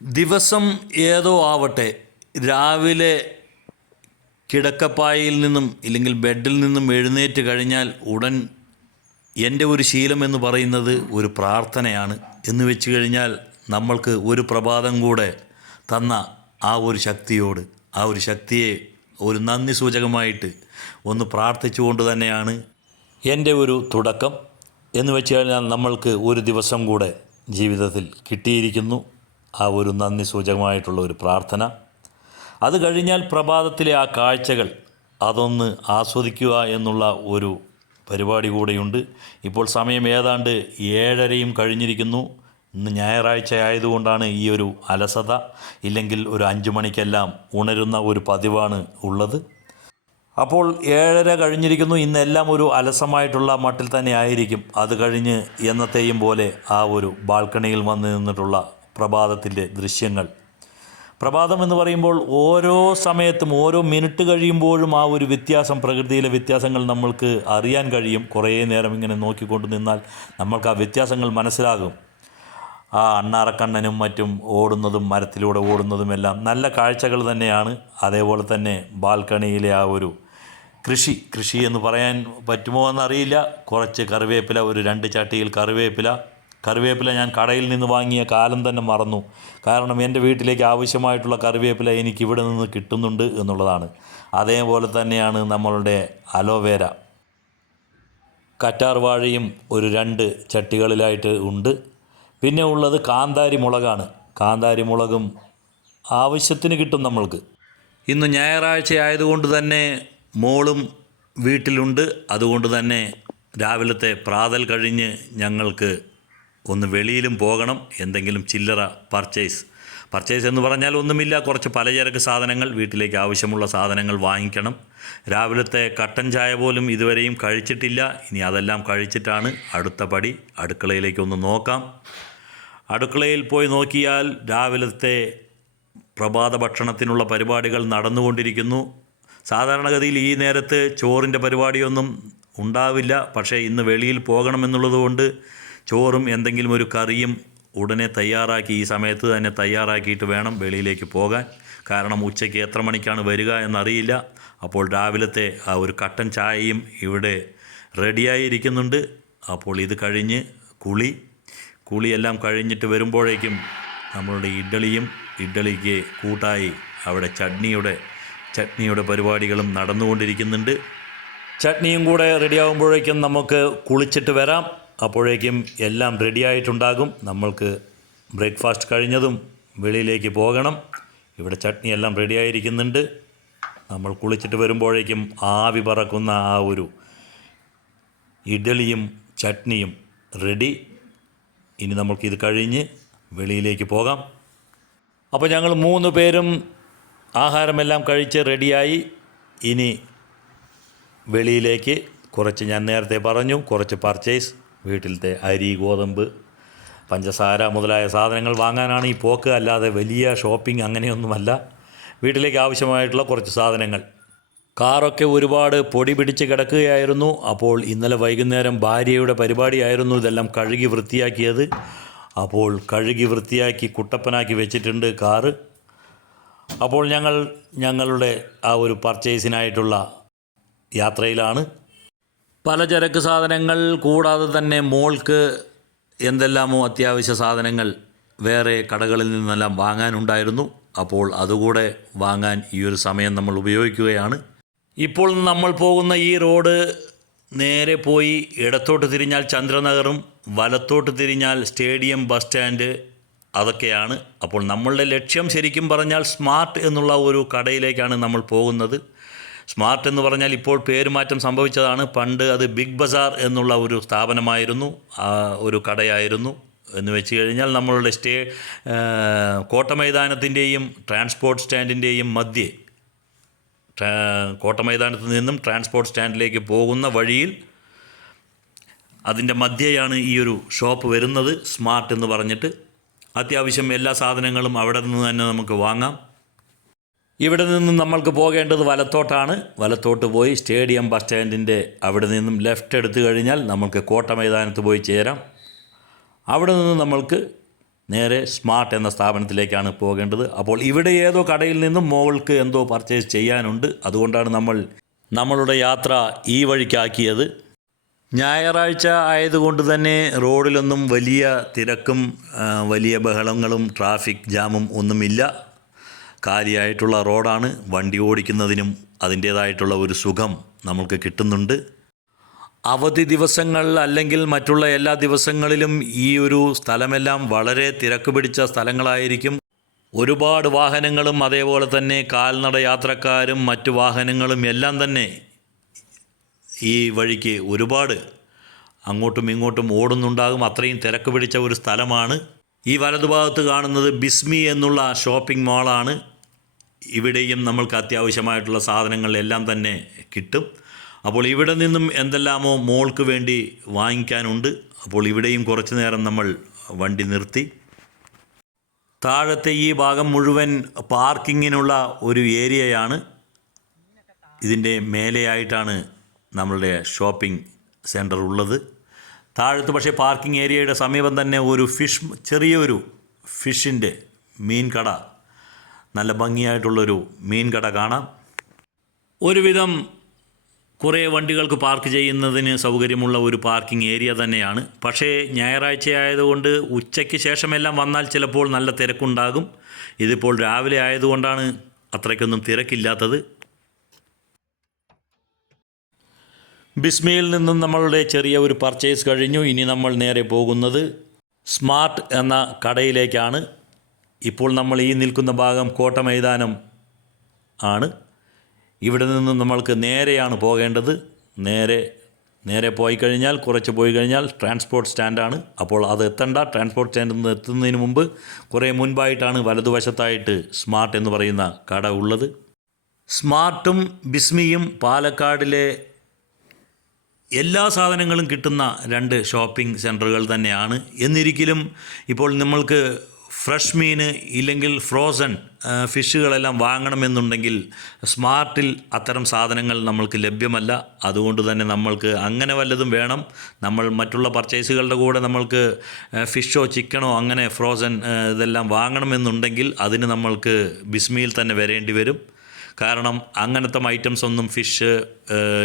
ദിവസം ഏതോ ആവട്ടെ, രാവിലെ കിടക്കപ്പായയിൽ നിന്നും ഇല്ലെങ്കിൽ ബെഡിൽ നിന്നും എഴുന്നേറ്റ് കഴിഞ്ഞാൽ ഉടൻ എൻ്റെ ഒരു ശീലം എന്ന് പറയുന്നത് ഒരു പ്രാർത്ഥനയാണ്. എന്ന് വെച്ച് കഴിഞ്ഞാൽ നമ്മൾക്ക് ഒരു പ്രഭാതം കൂടെ തന്ന ആ ഒരു ശക്തിയോട്, ആ ഒരു ശക്തിയെ ഒരു നന്ദി സൂചകമായിട്ട് ഒന്ന് പ്രാർത്ഥിച്ചുകൊണ്ട് തന്നെയാണ് എൻ്റെ ഒരു തുടക്കം. എന്ന് വെച്ച് കഴിഞ്ഞാൽ നമ്മൾക്ക് ഒരു ദിവസം കൂടെ ജീവിതത്തിൽ കിട്ടിയിരിക്കുന്നു. ആ ഒരു നന്ദി സൂചകമായിട്ടുള്ള ഒരു പ്രാർത്ഥന. അത് കഴിഞ്ഞാൽ പ്രഭാതത്തിലെ ആ കാഴ്ചകൾ അതൊന്ന് ആസ്വദിക്കുക എന്നുള്ള ഒരു പരിപാടി കൂടെയുണ്ട്. ഇപ്പോൾ സമയം ഏതാണ്ട് 7:30 കഴിഞ്ഞിരിക്കുന്നു. ഇന്ന് ഞായറാഴ്ച ആയതുകൊണ്ടാണ് ഈ ഒരു അലസത, ഇല്ലെങ്കിൽ ഒരു 5 മണിക്കെല്ലാം ഉണരുന്ന ഒരു പതിവാണ് ഉള്ളത്. അപ്പോൾ 7:30 കഴിഞ്ഞിരിക്കുന്നു. ഇന്നെല്ലാം ഒരു അലസമായിട്ടുള്ള മട്ടിൽ തന്നെ ആയിരിക്കും. അത് കഴിഞ്ഞ് എന്നത്തെയും പോലെ ആ ഒരു ബാൽക്കണിയിൽ വന്ന് നിന്നിട്ടുള്ള പ്രഭാതത്തിൻ്റെ ദൃശ്യങ്ങൾ. പ്രഭാതം എന്ന് പറയുമ്പോൾ ഓരോ സമയത്തും ഓരോ മിനിറ്റ് കഴിയുമ്പോഴും ആ ഒരു വ്യത്യാസം, പ്രകൃതിയിലെ വ്യത്യാസങ്ങൾ നമ്മൾക്ക് അറിയാൻ കഴിയും. കുറേ നേരം ഇങ്ങനെ നോക്കിക്കൊണ്ട് നിന്നാൽ നമ്മൾക്ക് ആ വ്യത്യാസങ്ങൾ മനസ്സിലാകും. ആ അണ്ണാറക്കണ്ണനും മറ്റും ഓടുന്നതും മരത്തിലൂടെ ഓടുന്നതുമെല്ലാം നല്ല കാഴ്ചകൾ തന്നെയാണ്. അതേപോലെ തന്നെ ബാൽക്കണിയിലെ ആ ഒരു കൃഷി എന്ന് പറയാൻ പറ്റുമോ എന്നറിയില്ല. കുറച്ച് കറിവേപ്പില, ഒരു 2 ചട്ടിയിൽ കറിവേപ്പില ഞാൻ കടയിൽ നിന്ന് വാങ്ങിയ കാലം തന്നെ മറന്നു. കാരണം എൻ്റെ വീട്ടിലേക്ക് ആവശ്യമായിട്ടുള്ള കറിവേപ്പില എനിക്ക് ഇവിടെ നിന്ന് കിട്ടുന്നുണ്ട് എന്നുള്ളതാണ്. അതേപോലെ തന്നെയാണ് നമ്മളുടെ അലോവേര, കറ്റാർ വാഴയും ഒരു 2 ചട്ടികളിലായിട്ട് ഉണ്ട്. പിന്നെ ഉള്ളത് കാന്താരി മുളകാണ്. കാന്താരി മുളകും ആവശ്യത്തിന് കിട്ടും നമ്മൾക്ക്. ഇന്ന് ഞായറാഴ്ച ആയതുകൊണ്ട് തന്നെ മോളും വീട്ടിലുണ്ട്. അതുകൊണ്ട് തന്നെ രാവിലത്തെ പ്രാതൽ കഴിഞ്ഞ് ഞങ്ങൾക്ക് ഒന്ന് വെളിയിലും പോകണം. എന്തെങ്കിലും ചില്ലറ പർച്ചേസ് എന്ന് പറഞ്ഞാൽ ഒന്നുമില്ല, കുറച്ച് പലചരക്ക് സാധനങ്ങൾ, വീട്ടിലേക്ക് ആവശ്യമുള്ള സാധനങ്ങൾ വാങ്ങിക്കണം. രാവിലത്തെ കട്ടൻ ചായ പോലും ഇതുവരെയും കഴിച്ചിട്ടില്ല. ഇനി അതെല്ലാം കഴിച്ചിട്ടാണ് അടുത്ത പടി. അടുക്കളയിലേക്കൊന്ന് നോക്കാം. അടുക്കളയിൽ പോയി നോക്കിയാൽ രാവിലത്തെ പ്രഭാത ഭക്ഷണത്തിനുള്ള പരിപാടികൾ നടന്നുകൊണ്ടിരിക്കുന്നു. സാധാരണഗതിയിൽ ഈ നേരത്ത് ചോറിൻ്റെ പരിപാടിയൊന്നും ഉണ്ടാവില്ല. പക്ഷേ ഇന്ന് വെളിയിൽ പോകണമെന്നുള്ളതുകൊണ്ട് ചോറും എന്തെങ്കിലും ഒരു കറിയും ഉടനെ തയ്യാറാക്കി, ഈ സമയത്ത് തന്നെ തയ്യാറാക്കിയിട്ട് വേണം വെളിയിലേക്ക് പോകാൻ. കാരണം ഉച്ചയ്ക്ക് എത്ര മണിക്കാണ് വരിക എന്നറിയില്ല. അപ്പോൾ രാവിലത്തെ ആ ഒരു കട്ടൻ ചായയും ഇവിടെ റെഡിയായിരിക്കുന്നുണ്ട്. അപ്പോൾ ഇത് കഴിഞ്ഞ് കുളിയെല്ലാം കഴിഞ്ഞിട്ട് വരുമ്പോഴേക്കും നമ്മളുടെ ഇഡ്ഡലിക്ക് കൂട്ടായി അവിടെ ചട്നിയുടെ പരിപാടികളും നടന്നുകൊണ്ടിരിക്കുന്നുണ്ട്. ചട്നിയും കൂടെ റെഡിയാകുമ്പോഴേക്കും നമുക്ക് കുളിച്ചിട്ട് വരാം. അപ്പോഴേക്കും എല്ലാം റെഡിയായിട്ടുണ്ടാകും. നമ്മൾക്ക് ബ്രേക്ക്ഫാസ്റ്റ് കഴിഞ്ഞതും വെളിയിലേക്ക് പോകണം. ഇവിടെ ചട്നിയെല്ലാം റെഡിയായിരിക്കുന്നുണ്ട്. നമ്മൾ കുളിച്ചിട്ട് വരുമ്പോഴേക്കും ആവി പറക്കുന്ന ആ ഒരു ഇഡ്ഡലിയും ചട്നിയും റെഡി. ഇനി നമുക്കിത് കഴിഞ്ഞ് വെളിയിലേക്ക് പോകാം. അപ്പോൾ ഞങ്ങൾ 3 പേരും ആഹാരമെല്ലാം കഴിച്ച് റെഡിയായി. ഇനി വെളിയിലേക്ക് കുറച്ച്, ഞാൻ നേരത്തെ പറഞ്ഞു, കുറച്ച് പർച്ചേസ്, വീട്ടിലത്തെ അരി, ഗോതമ്പ്, പഞ്ചസാര മുതലായ സാധനങ്ങൾ വാങ്ങാനാണ് ഈ പോക്ക്. അല്ലാതെ വലിയ ഷോപ്പിംഗ് അങ്ങനെയൊന്നുമല്ല. വീട്ടിലേക്ക് ആവശ്യമായിട്ടുള്ള കുറച്ച് സാധനങ്ങൾ. കാറൊക്കെ ഒരുപാട് പൊടി പിടിച്ച് കിടക്കുകയായിരുന്നു. അപ്പോൾ ഇന്നലെ വൈകുന്നേരം ഭാര്യയുടെ പരിപാടിയായിരുന്നു ഇതെല്ലാം കഴുകി വൃത്തിയാക്കിയത്. അപ്പോൾ കഴുകി വൃത്തിയാക്കി കുട്ടപ്പനാക്കി വെച്ചിട്ടുണ്ട് കാറ്. അപ്പോൾ ഞങ്ങളുടെ ആ ഒരു പർച്ചേസിനായിട്ടുള്ള യാത്രയിലാണ്. പലചരക്ക് സാധനങ്ങൾ കൂടാതെ തന്നെ മോൾക്ക് എന്തെല്ലാമോ അത്യാവശ്യ സാധനങ്ങൾ വേറെ കടകളിൽ നിന്നെല്ലാം വാങ്ങാനുണ്ടായിരുന്നു. അപ്പോൾ അതുകൂടെ വാങ്ങാൻ ഈ ഒരു സമയം നമ്മൾ ഉപയോഗിക്കുകയാണ്. ഇപ്പോൾ നമ്മൾ പോകുന്ന ഈ റോഡ് നേരെ പോയി ഇടത്തോട്ട് തിരിഞ്ഞാൽ ചന്ദ്രനഗറും, വലത്തോട്ട് തിരിഞ്ഞാൽ സ്റ്റേഡിയം ബസ് സ്റ്റാൻഡ്, അതൊക്കെയാണ്. അപ്പോൾ നമ്മളുടെ ലക്ഷ്യം ശരിക്കും പറഞ്ഞാൽ സ്മാർട്ട് എന്നുള്ള ഒരു കടയിലേക്കാണ് നമ്മൾ പോകുന്നത്. സ്മാർട്ട് എന്ന് പറഞ്ഞാൽ ഇപ്പോൾ പേരുമാറ്റം സംഭവിച്ചതാണ്. പണ്ട് അത് ബിഗ് ബസാർ എന്നുള്ള ഒരു സ്ഥാപനമായിരുന്നു, ഒരു കടയായിരുന്നു. എന്ന് വെച്ച് കഴിഞ്ഞാൽ നമ്മളുടെ കോട്ടമൈതാനത്തിൻ്റെയും ട്രാൻസ്പോർട്ട് സ്റ്റാൻഡിൻ്റെയും മധ്യേ, കോട്ടമൈതാനത്ത് നിന്നും ട്രാൻസ്പോർട്ട് സ്റ്റാൻഡിലേക്ക് പോകുന്ന വഴിയിൽ അതിൻ്റെ മധ്യയാണ് ഈ ഒരു ഷോപ്പ് വരുന്നത്, സ്മാർട്ട് എന്ന് പറഞ്ഞിട്ട്. അത്യാവശ്യം എല്ലാ സാധനങ്ങളും അവിടെ നിന്ന് തന്നെ നമുക്ക് വാങ്ങാം. ഇവിടെ നിന്നും നമ്മൾക്ക് പോകേണ്ടത് വലത്തോട്ടാണ്. വലത്തോട്ട് പോയി സ്റ്റേഡിയം ബസ് സ്റ്റാൻഡിൻ്റെ അവിടെ നിന്നും ലെഫ്റ്റ് എടുത്തു കഴിഞ്ഞാൽ നമ്മൾക്ക് കോട്ടമൈതാനത്ത് പോയി ചേരാം. അവിടെ നിന്ന് നമ്മൾക്ക് നേരെ സ്മാർട്ട് എന്ന സ്ഥാപനത്തിലേക്കാണ് പോകേണ്ടത്. അപ്പോൾ ഇവിടെ ഏതോ കടയിൽ നിന്നും മോൾക്ക് എന്തോ പർച്ചേസ് ചെയ്യാനുണ്ട്. അതുകൊണ്ടാണ് നമ്മളുടെ യാത്ര ഈ വഴിക്കാക്കിയത്. ഞായറാഴ്ച ആയതുകൊണ്ട് തന്നെ റോഡിലൊന്നും വലിയ തിരക്കും വലിയ ബഹളങ്ങളും ട്രാഫിക് ജാമും ഒന്നുമില്ല. കാലിയായിട്ടുള്ള റോഡാണ്. വണ്ടി ഓടിക്കുന്നതിനും അതിൻ്റേതായിട്ടുള്ള ഒരു സുഖം നമുക്ക് കിട്ടുന്നുണ്ട്. അവധി ദിവസങ്ങൾ അല്ലെങ്കിൽ മറ്റുള്ള എല്ലാ ദിവസങ്ങളിലും ഈ ഒരു സ്ഥലമെല്ലാം വളരെ തിരക്ക് പിടിച്ച സ്ഥലങ്ങളായിരിക്കും. ഒരുപാട് വാഹനങ്ങളും അതേപോലെ തന്നെ കാൽനട യാത്രക്കാരും മറ്റു വാഹനങ്ങളും എല്ലാം തന്നെ ഈ വഴിക്ക് ഒരുപാട് അങ്ങോട്ടും ഇങ്ങോട്ടും ഓടുന്നുണ്ടാകും. അത്രയും തിരക്ക് പിടിച്ച ഒരു സ്ഥലമാണ്. ഈ വലതുഭാഗത്ത് കാണുന്നത് ബിസ്മി എന്നുള്ള ഷോപ്പിംഗ് മാളാണ്. ഇവിടെയും നമ്മൾക്ക് അത്യാവശ്യമായിട്ടുള്ള സാധനങ്ങൾ എല്ലാം തന്നെ കിട്ടും. അപ്പോൾ ഇവിടെ നിന്നും എന്തെല്ലാമോ മോൾക്ക് വേണ്ടി വാങ്ങിക്കാനുണ്ട്. അപ്പോൾ ഇവിടെയും കുറച്ച് നേരം നമ്മൾ വണ്ടി നിർത്തി. താഴത്തെ ഈ ഭാഗം മുഴുവൻ പാർക്കിങ്ങിനുള്ള ഒരു ഏരിയയാണ്. ഇതിൻ്റെ മേലെയായിട്ടാണ് നമ്മളുടെ ഷോപ്പിംഗ് സെൻറ്റർ ഉള്ളത്. താഴത്ത് പക്ഷേ പാർക്കിംഗ് ഏരിയയുടെ സമീപം തന്നെ ഒരു ചെറിയൊരു ഫിഷിൻ്റെ മീൻ കട, നല്ല ഭംഗിയായിട്ടുള്ളൊരു മീൻ കട കാണാം. ഒരുവിധം കുറേ വണ്ടികൾക്ക് പാർക്ക് ചെയ്യുന്നതിന് സൗകര്യമുള്ള ഒരു പാർക്കിംഗ് ഏരിയ തന്നെയാണ്. പക്ഷേ ഞായറാഴ്ച ആയതുകൊണ്ട് ഉച്ചയ്ക്ക് ശേഷമെല്ലാം വന്നാൽ ചിലപ്പോൾ നല്ല തിരക്കുണ്ടാകും. ഇതിപ്പോൾ രാവിലെ ആയതുകൊണ്ടാണ് അത്രയ്ക്കൊന്നും തിരക്കില്ലാത്തത്. ബിസ്മിയിൽ നിന്നും നമ്മളുടെ ചെറിയ ഒരു പർച്ചേസ് കഴിഞ്ഞു. ഇനി നമ്മൾ നേരെ പോകുന്നത് സ്മാർട്ട് എന്ന കടയിലേക്കാണ്. ഇപ്പോൾ നമ്മൾ ഈ നിൽക്കുന്ന ഭാഗം കോട്ട മൈതാനം ആണ്. ഇവിടെ നിന്നും നമ്മൾക്ക് നേരെയാണ് പോകേണ്ടത്. നേരെ പോയി കഴിഞ്ഞാൽ കുറച്ച് പോയി കഴിഞ്ഞാൽ ട്രാൻസ്പോർട്ട് സ്റ്റാൻഡാണ്. അപ്പോൾ അത് ട്രാൻസ്പോർട്ട് സ്റ്റാൻഡിൽ നിന്ന് എത്തുന്നതിന് മുമ്പ് കുറേ മുൻപായിട്ടാണ് വലതുവശത്തായിട്ട് സ്മാർട്ട് എന്ന് പറയുന്ന കട ഉള്ളത്. സ്മാർട്ടും ബിസ്മിയും പാലക്കാടിലെ എല്ലാ സാധനങ്ങളും കിട്ടുന്ന രണ്ട് ഷോപ്പിംഗ് സെൻറ്ററുകൾ തന്നെയാണ്. എന്നിരിക്കലും ഇപ്പോൾ നമ്മൾക്ക് ഫ്രഷ് മീൻ ഇല്ലെങ്കിൽ ഫ്രോസൺ ഫിഷുകളെല്ലാം വാങ്ങണമെന്നുണ്ടെങ്കിൽ സ്മാർട്ടിൽ അത്തരം സാധനങ്ങൾ നമ്മൾക്ക് ലഭ്യമല്ല. അതുകൊണ്ട് തന്നെ നമ്മൾക്ക് അങ്ങനെ വല്ലതും വേണം. നമ്മൾ മറ്റുള്ള പർച്ചേസുകളുടെ കൂടെ നമ്മൾക്ക് ഫിഷോ ചിക്കനോ അങ്ങനെ ഫ്രോസൺ ഇതെല്ലാം വാങ്ങണമെന്നുണ്ടെങ്കിൽ അതിന് നമ്മൾക്ക് ബിസ്മിയിൽ തന്നെ വരേണ്ടി വരും. കാരണം അങ്ങനത്തെ ഐറ്റംസ് ഒന്നും ഫിഷ്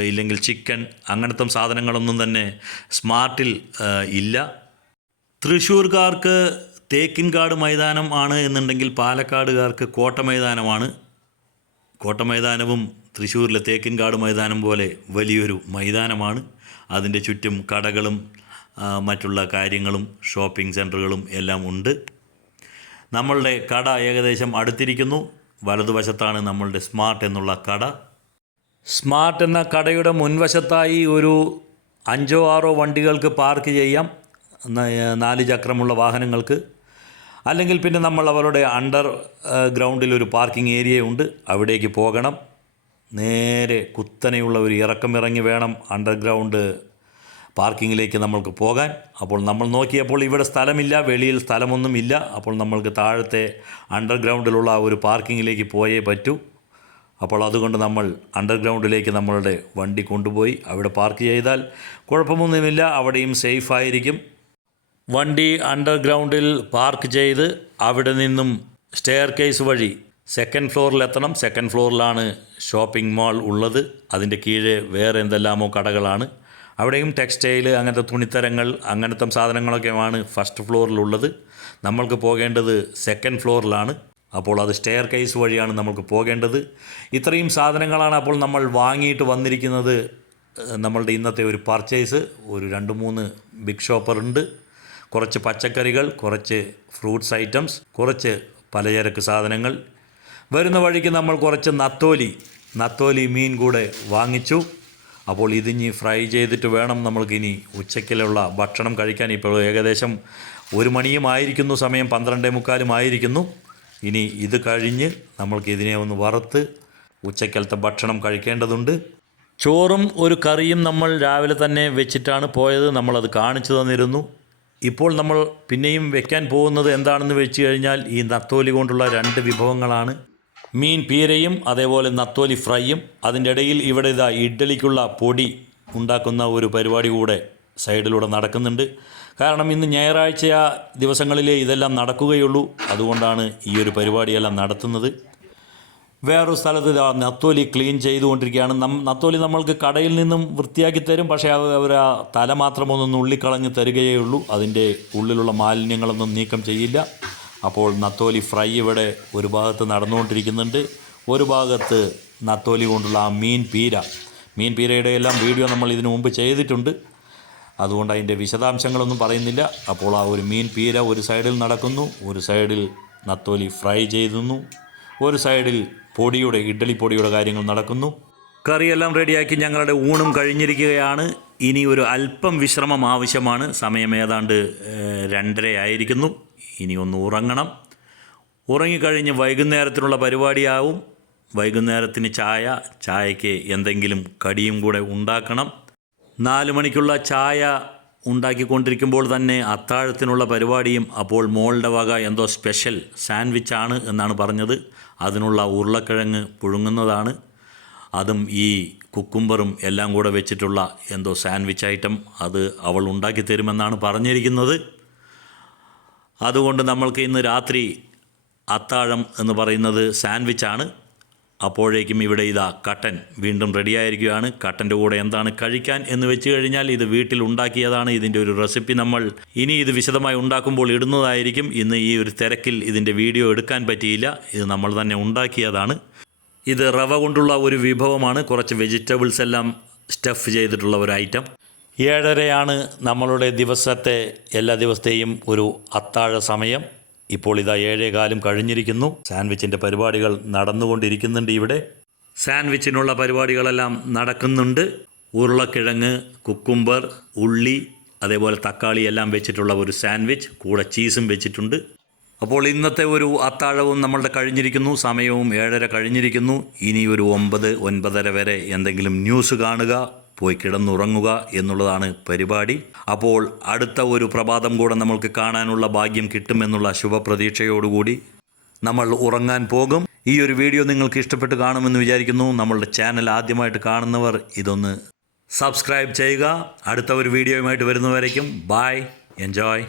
ഇല്ലെങ്കിൽ ചിക്കൻ അങ്ങനത്തെ സാധനങ്ങളൊന്നും തന്നെ സ്മാർട്ടിൽ ഇല്ല. തൃശ്ശൂർക്കാർക്ക് തേക്കിൻകാട് മൈതാനം ആണ് എന്നുണ്ടെങ്കിൽ പാലക്കാടുകാർക്ക് കോട്ട മൈതാനമാണ്. കോട്ട മൈതാനവും തൃശ്ശൂരിലെ തേക്കിൻകാട് മൈതാനം പോലെ വലിയൊരു മൈതാനമാണ്. അതിൻ്റെ ചുറ്റും കടകളും മറ്റുള്ള കാര്യങ്ങളും ഷോപ്പിംഗ് സെൻറ്ററുകളും എല്ലാം ഉണ്ട്. നമ്മളുടെ കട ഏകദേശം അടുത്തിരിക്കുന്നു. വലതുവശത്താണ് നമ്മളുടെ സ്മാർട്ട് എന്നുള്ള കട. സ്മാർട്ട് എന്ന കടയുടെ മുൻവശത്തായി ഒരു 5-6 വണ്ടികൾക്ക് പാർക്ക് ചെയ്യാം, 4 ചക്രമുള്ള വാഹനങ്ങൾക്ക്. അല്ലെങ്കിൽ പിന്നെ നമ്മൾ അവരുടെ അണ്ടർ ഗ്രൗണ്ടിൽ ഒരു പാർക്കിംഗ് ഏരിയ ഉണ്ട്, അവിടേക്ക് പോകണം. നേരെ കുത്തനെയുള്ള ഒരു ഇറങ്ങി വേണം അണ്ടർഗ്രൗണ്ട് പാർക്കിങ്ങിലേക്ക് നമ്മൾക്ക് പോകാൻ. അപ്പോൾ നമ്മൾ നോക്കിയപ്പോൾ ഇവിടെ സ്ഥലമില്ല, വെളിയിൽ സ്ഥലമൊന്നുമില്ല. അപ്പോൾ നമ്മൾക്ക് താഴത്തെ അണ്ടർഗ്രൗണ്ടിലുള്ള ഒരു പാർക്കിങ്ങിലേക്ക് പോയേ പറ്റൂ. അപ്പോൾ അതുകൊണ്ട് നമ്മൾ അണ്ടർഗ്രൗണ്ടിലേക്ക് നമ്മളുടെ വണ്ടി കൊണ്ടുപോയി അവിടെ പാർക്ക് ചെയ്താൽ കുഴപ്പമൊന്നുമില്ല, അവിടെയും സേഫായിരിക്കും. വണ്ടി അണ്ടർഗ്രൗണ്ടിൽ പാർക്ക് ചെയ്ത് അവിടെ നിന്നും സ്റ്റെയർ കേസ് വഴി 2nd ഫ്ലോറിലെത്തണം. 2nd ഫ്ലോറിലാണ് ഷോപ്പിംഗ് മാൾ ഉള്ളത്. അതിൻ്റെ കീഴെ വേറെ എന്തെല്ലാമോ കടകളാണ്. അവിടെയും ടെക്സ്റ്റൈൽ അങ്ങനത്തെ തുണിത്തരങ്ങൾ അങ്ങനത്തെ സാധനങ്ങളൊക്കെയാണ് 1st ഫ്ലോറിലുള്ളത്. നമ്മൾക്ക് പോകേണ്ടത് 2nd ഫ്ലോറിലാണ്. അപ്പോൾ അത് സ്റ്റെയർ കേസ് വഴിയാണ് നമ്മൾക്ക് പോകേണ്ടത്. ഇത്രയും സാധനങ്ങളാണ് അപ്പോൾ നമ്മൾ വാങ്ങിയിട്ട് വന്നിരിക്കുന്നത്. നമ്മളുടെ ഇന്നത്തെ ഒരു പർച്ചേസ് ഒരു 2-3 ബിഗ് ഷോപ്പറുണ്ട്, കുറച്ച് പച്ചക്കറികൾ, കുറച്ച് ഫ്രൂട്ട്സ് ഐറ്റംസ്, കുറച്ച് പലചരക്ക് സാധനങ്ങൾ. വരുന്ന വഴിക്ക് നമ്മൾ കുറച്ച് നത്തോലി മീൻ കൂടെ വാങ്ങിച്ചു. അപ്പോൾ ഇതിഞ്ഞ് ഫ്രൈ ചെയ്തിട്ട് വേണം നമ്മൾക്കിനി ഉച്ചയ്ക്കുള്ള ഭക്ഷണം കഴിക്കാൻ. ഇപ്പോൾ ഏകദേശം 1 മണിയും ആയിരിക്കുന്നു, സമയം 12:45 ആയിരിക്കുന്നു. ഇനി ഇത് കഴിഞ്ഞ് നമ്മൾക്ക് ഇതിനെ ഒന്ന് വറുത്ത് ഉച്ചയ്ക്കലത്തെ ഭക്ഷണം കഴിക്കേണ്ടതുണ്ട്. ചോറും ഒരു കറിയും നമ്മൾ രാവിലെ തന്നെ വെച്ചിട്ടാണ് പോയത്, നമ്മളത് കാണിച്ചു തന്നിരുന്നു. ഇപ്പോൾ നമ്മൾ പിന്നെയും വെക്കാൻ പോകുന്നത് എന്താണെന്ന് വെച്ച് കഴിഞ്ഞാൽ ഈ നത്തോലി കൊണ്ടുള്ള 2 വിഭവങ്ങളാണ്. മീൻ പീരയും അതേപോലെ നത്തോലി ഫ്രൈയും. അതിൻ്റെ ഇടയിൽ ഇവിടെ ഇഡ്ഡലിക്കുള്ള പൊടി ഉണ്ടാക്കുന്ന ഒരു പരിപാടി കൂടെ സൈഡിലൂടെ നടക്കുന്നുണ്ട്. കാരണം ഇന്ന് ഞായറാഴ്ച ദിവസങ്ങളിലേ ഇതെല്ലാം നടക്കുകയുള്ളൂ. അതുകൊണ്ടാണ് ഈ ഒരു പരിപാടിയെല്ലാം നടത്തുന്നത്. വേറൊരു സ്ഥലത്ത് നത്തോലി ക്ലീൻ ചെയ്തുകൊണ്ടിരിക്കുകയാണ്. നത്തോലി നമ്മൾക്ക് കടയിൽ നിന്നും വൃത്തിയാക്കി തരും. പക്ഷേ അവർ ആ തല മാത്രം ഒന്ന് നുള്ളിക്കളഞ്ഞ് തരികയേ ഉള്ളൂ. അതിൻ്റെ ഉള്ളിലുള്ള മാലിന്യങ്ങളൊന്നും നീക്കം ചെയ്യില്ല. അപ്പോൾ നത്തോലി ഫ്രൈ ഇവിടെ ഒരു ഭാഗത്ത് നടന്നുകൊണ്ടിരിക്കുന്നുണ്ട്. ഒരു ഭാഗത്ത് നത്തോലി കൊണ്ടുള്ള ആ മീൻ പീരയുടെ എല്ലാം വീഡിയോ നമ്മൾ ഇതിനു മുമ്പ് ചെയ്തിട്ടുണ്ട്. അതുകൊണ്ട് അതിൻ്റെ വിശദാംശങ്ങളൊന്നും പറയുന്നില്ല. അപ്പോൾ ആ ഒരു മീൻ പീര ഒരു സൈഡിൽ നടക്കുന്നു, ഒരു സൈഡിൽ നത്തോലി ഫ്രൈ ചെയ്യുന്നു, ഒരു സൈഡിൽ ഇഡ്ഡലി പൊടിയുടെ കാര്യങ്ങൾ നടക്കുന്നു. കറിയെല്ലാം റെഡിയാക്കി ഞങ്ങളുടെ ഊണും കഴിഞ്ഞിരിക്കുകയാണ്. ഇനി ഒരു അല്പം വിശ്രമം ആവശ്യമാണ്. സമയം ഏതാണ്ട് 2:30 ആയിരിക്കുന്നു. ഇനി ഒന്ന് ഉറങ്ങണം. ഉറങ്ങിക്കഴിഞ്ഞ് വൈകുന്നേരത്തിനുള്ള പരിപാടിയാവും. വൈകുന്നേരത്തിന് ചായയ്ക്ക് എന്തെങ്കിലും കടിയും കൂടെ ഉണ്ടാക്കണം. 4 മണിക്കുള്ള ചായ ഉണ്ടാക്കിക്കൊണ്ടിരിക്കുമ്പോൾ തന്നെ അത്താഴത്തിനുള്ള പരിപാടിയും. അപ്പോൾ മോളുടെ വക എന്തോ സ്പെഷ്യൽ സാൻഡ്വിച്ചാണ് എന്നാണ് പറഞ്ഞത്. അതിനുള്ള ഉരുളക്കിഴങ്ങ് പുഴുങ്ങുന്നതാണ്. അതും ഈ കുക്കുംബറും എല്ലാം കൂടെ വെച്ചിട്ടുള്ള എന്തോ സാൻഡ്വിച്ച് ഐറ്റം. അത് അവൾ ഉണ്ടാക്കി തരുമെന്നാണ് പറഞ്ഞിരിക്കുന്നത്. അതുകൊണ്ട് നമ്മൾക്ക് ഇന്ന് രാത്രി അത്താഴം എന്ന് പറയുന്നത് സാൻഡ്വിച്ചാണ്. അപ്പോഴേക്കും ഇവിടെ കട്ടൻ വീണ്ടും റെഡിയായിരിക്കുകയാണ്. കട്ടൻ്റെ കൂടെ എന്താണ് കഴിക്കാൻ എന്ന് വെച്ച് കഴിഞ്ഞാൽ ഇത് വീട്ടിൽ ഉണ്ടാക്കിയതാണ്. ഇതിൻ്റെ ഒരു റെസിപ്പി നമ്മൾ ഇനി ഇത് വിശദമായി ഉണ്ടാക്കുമ്പോൾ ഇടുന്നതായിരിക്കും. ഇന്ന് ഈ ഒരു തിരക്കിൽ ഇതിൻ്റെ വീഡിയോ എടുക്കാൻ പറ്റിയില്ല. ഇത് നമ്മൾ തന്നെ ഉണ്ടാക്കിയതാണ്. ഇത് റവ കൊണ്ടുള്ള ഒരു വിഭവമാണ്. കുറച്ച് വെജിറ്റബിൾസ് എല്ലാം സ്റ്റഫ് ചെയ്തിട്ടുള്ള ഒരു ഐറ്റം. 7:30 നമ്മളുടെ എല്ലാ ദിവസത്തെയും ഒരു അത്താഴ സമയം. ഇപ്പോൾ 7:15 കഴിഞ്ഞിരിക്കുന്നു. സാൻഡ്വിച്ചിൻ്റെ പരിപാടികൾ നടന്നുകൊണ്ടിരിക്കുന്നുണ്ട്. ഇവിടെ സാൻഡ്വിച്ചിനുള്ള പരിപാടികളെല്ലാം നടക്കുന്നുണ്ട്. ഉരുളക്കിഴങ്ങ്, കുക്കുംബർ, ഉള്ളി, അതേപോലെ തക്കാളി എല്ലാം വെച്ചിട്ടുള്ള ഒരു സാൻഡ്വിച്ച്, കൂടെ ചീസും വെച്ചിട്ടുണ്ട്. അപ്പോൾ ഇന്നത്തെ ഒരു അത്താഴവും നമ്മളുടെ കഴിഞ്ഞിരിക്കുന്നു. സമയവും 7:30 കഴിഞ്ഞിരിക്കുന്നു. ഇനി ഒരു 9-9:30 വരെ എന്തെങ്കിലും ന്യൂസ് കാണുക, പോയി കിടന്നുറങ്ങുക എന്നുള്ളതാണ് പരിപാടി. അപ്പോൾ അടുത്ത ഒരു പ്രഭാതം കൂടെ നമ്മൾക്ക് കാണാനുള്ള ഭാഗ്യം കിട്ടുമെന്നുള്ള ശുഭപ്രതീക്ഷയോടുകൂടി നമ്മൾ ഉറങ്ങാൻ പോകും. ഈ ഒരു വീഡിയോ നിങ്ങൾക്ക് ഇഷ്ടപ്പെട്ട് കാണുമെന്ന് വിചാരിക്കുന്നു. നമ്മളുടെ ചാനൽ ആദ്യമായിട്ട് കാണുന്നവർ ഇതൊന്ന് സബ്സ്ക്രൈബ് ചെയ്യുക. അടുത്ത ഒരു വീഡിയോയുമായിട്ട് വരുന്നവരേക്കും ബൈ, എൻജോയ്.